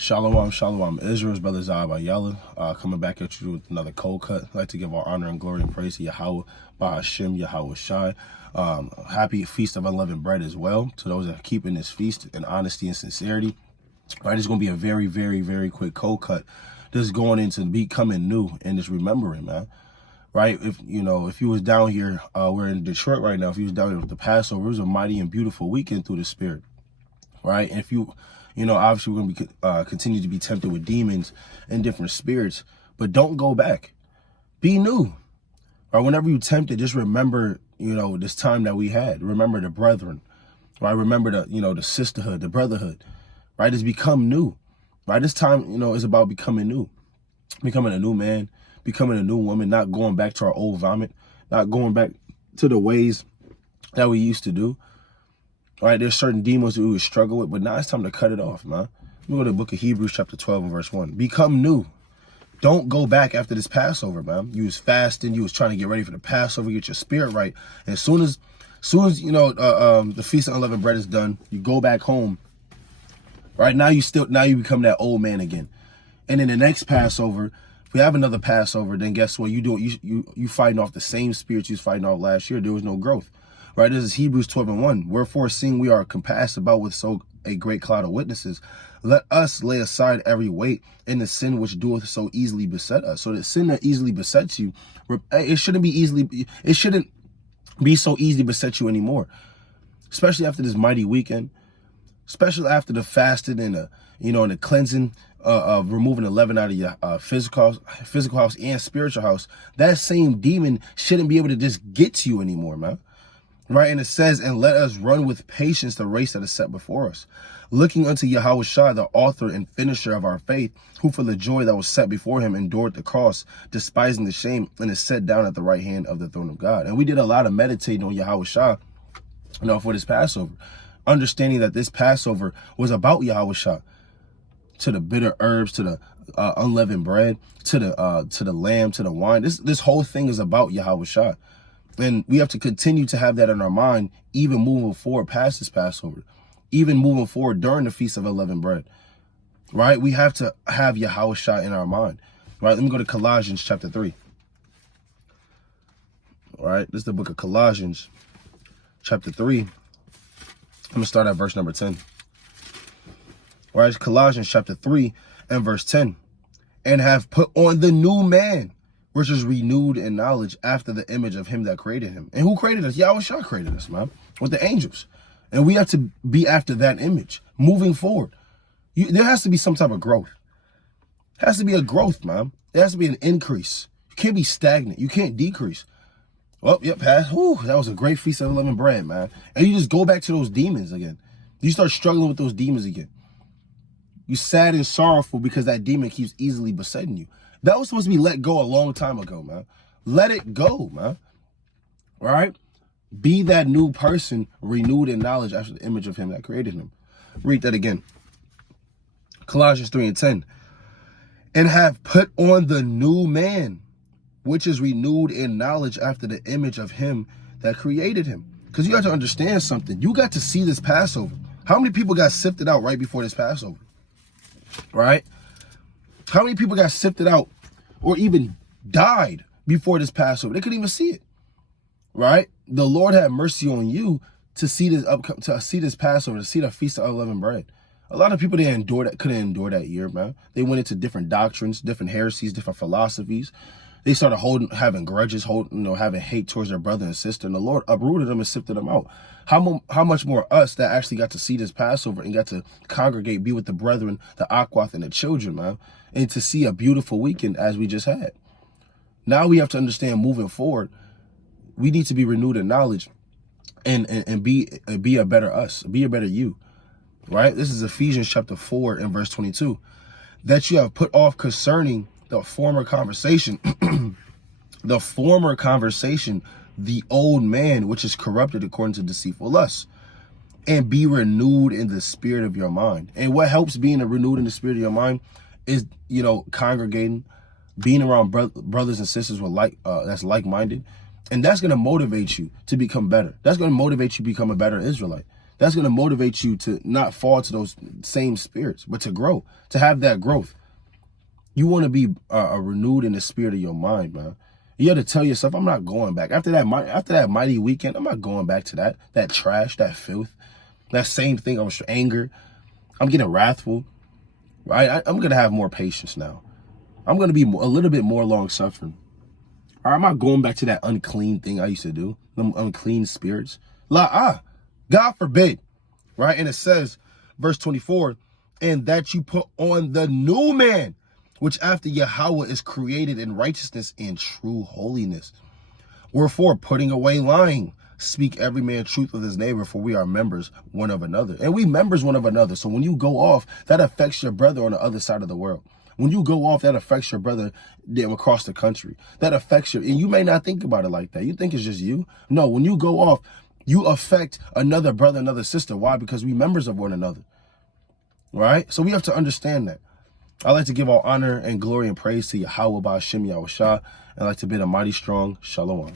Shalom, shalom, Israel's brother Yahawashi, coming back at you with another cold cut. I'd like to give our honor and glory and praise to Yahweh, Bahashim, Yahawashi. Happy Feast of Unleavened Bread as well to those that are keeping this feast in honesty and sincerity. All right, it's going to be a very, very, very quick cold cut. This is going into becoming new and just remembering, man. Right? If you was down here, we're in Detroit right now. If you was down here with the Passover, it was a mighty and beautiful weekend through the Spirit. Right? And if obviously we're going to be continue to be tempted with demons and different spirits, but don't go back. Be new. Right? Whenever you're tempted, just remember, this time that we had. Remember the brethren. Right? Remember the sisterhood, the brotherhood. Right? It's become new. Right? This time, is about becoming new. Becoming a new man, becoming a new woman, not going back to our old vomit, not going back to the ways that we used to do. All right, there's certain demons that we would struggle with, but now it's time to cut it off, man. We go to the book of Hebrews, chapter 12 and verse 1. Become new. Don't go back after this Passover, man. You was fasting. You was trying to get ready for the Passover, get your spirit right. And as soon as the Feast of Unleavened Bread is done, you go back home. Right now, you become that old man again. And in the next Passover, if we have another Passover, then guess what? You fighting off the same spirits you was fighting off last year. There was no growth. Right, this is Hebrews 12 and 1. Wherefore, seeing we are compassed about with so a great cloud of witnesses, let us lay aside every weight and the sin which doeth so easily beset us. So the sin that easily besets you, it shouldn't be so easy to beset you anymore. Especially after this mighty weekend, especially after the fasting and the cleansing of removing the leaven out of your physical house and spiritual house. That same demon shouldn't be able to just get to you anymore, man. Right, and it says, and let us run with patience the race that is set before us, looking unto Yahawashi, the author and finisher of our faith, who for the joy that was set before him endured the cross, despising the shame, and is set down at the right hand of the throne of God. And we did a lot of meditating on Yahawashi, for this Passover, understanding that this Passover was about Yahawashi, to the bitter herbs, to the unleavened bread, to the lamb, to the wine. This whole thing is about Yahawashi. And we have to continue to have that in our mind, even moving forward past this Passover, even moving forward during the Feast of Unleavened Bread, right? We have to have Yahawashi in our mind, right? Let me go to Colossians chapter 3. All right, this is the book of Colossians chapter 3. I'm going to start at verse number 10. All right, it's Colossians chapter 3 and verse 10. And have put on the new man, which is renewed in knowledge after the image of him that created him. And who created us? Yahawashi created us, man, with the angels. And we have to be after that image, moving forward. There has to be some type of growth. There has to be a growth, man. There has to be an increase. You can't be stagnant. You can't decrease. Well, yep, Pat. Whew, that was a great Feast of Unleavened Bread, man. And you just go back to those demons again. You start struggling with those demons again. You're sad and sorrowful because that demon keeps easily besetting you. That was supposed to be let go a long time ago, man. Let it go, man. All right? Be that new person, renewed in knowledge after the image of him that created him. Read that again. Colossians 3 and 10. And have put on the new man, which is renewed in knowledge after the image of him that created him. Because you got to understand something. You got to see this Passover. How many people got sifted out right before this Passover? Right? How many people got sifted out or even died before this Passover? They couldn't even see it, right? The Lord had mercy on you to see this Passover, to see the Feast of Unleavened Bread. A lot of people couldn't endure that year, man. They went into different doctrines, different heresies, different philosophies. They started having grudges, having hate towards their brother and sister, and the Lord uprooted them and sifted them out. How much more us that actually got to see this Passover and got to congregate, be with the brethren, the Akwath, and the children, man, and to see a beautiful weekend as we just had. Now we have to understand moving forward, we need to be renewed in knowledge and be a better us, be a better you, right? This is Ephesians chapter 4 and verse 22, that you have put off concerning the former conversation, the old man, which is corrupted according to deceitful lusts, and be renewed in the spirit of your mind. And what helps being renewed in the spirit of your mind is, congregating, being around brothers and sisters with that's like-minded. And that's going to motivate you to become better. That's going to motivate you to become a better Israelite. That's going to motivate you to not fall to those same spirits, but to grow, to have that growth. You want to be renewed in the spirit of your mind, man. You have to tell yourself, I'm not going back. After that mighty weekend, I'm not going back to that trash, that filth, that same thing. I was anger. I'm getting wrathful. Right? I'm going to have more patience now. I'm going to be a little bit more long-suffering. Or am I going back to that unclean thing I used to do? Them unclean spirits? God forbid. Right? And it says, verse 24, and that you put on the new man, which after Yahweh is created in righteousness and true holiness. Wherefore, putting away lying, speak every man truth with his neighbor, for we are members one of another. And we members one of another. So when you go off, that affects your brother on the other side of the world. When you go off, that affects your brother across the country. That affects and you may not think about it like that. You think it's just you. No, when you go off, you affect another brother, another sister. Why? Because we members of one another. Right? So we have to understand that. I like to give all honor and glory and praise to Yahweh Ba'Shem Yahawashi. And I like to bid a mighty strong shalom.